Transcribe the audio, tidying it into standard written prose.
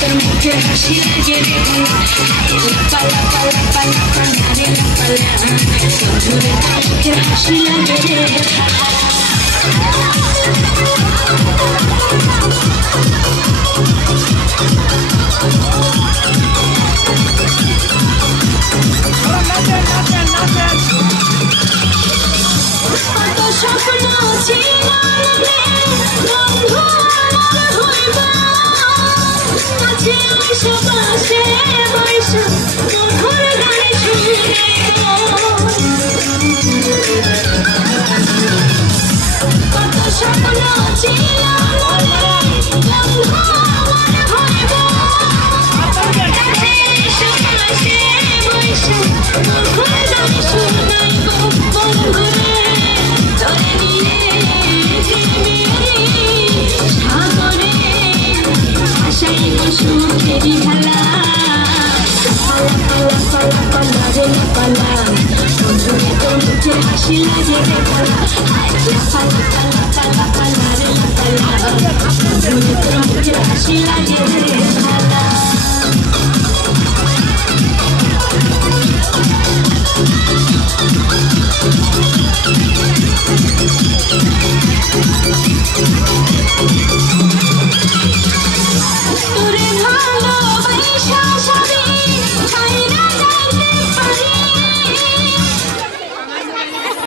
তোর মুখে হাসি লাগে রে লাপালা পালা পালা পালা রে লাপালা তোর মুখে হাসি লাগে রে স্বপ্ন ছিল বন্ধু আমার হইব আছে আশেপাশে বৈশা মধুর গানে শুনিব কত স্বপ্ন ছিল বন্ধু আমার হইব আছে আশেপাশে বৈশা মধুর গানে শুনাইব বন্ধুরে সুখেরি খেলা পালা পালা পালা রে পালা বন্ধুরে তোর মুখে হাসি লাগে রে পালা পালা পালা পালা পালা রে পালা বন্ধুরে তোর মুখে হাসি লাগে রে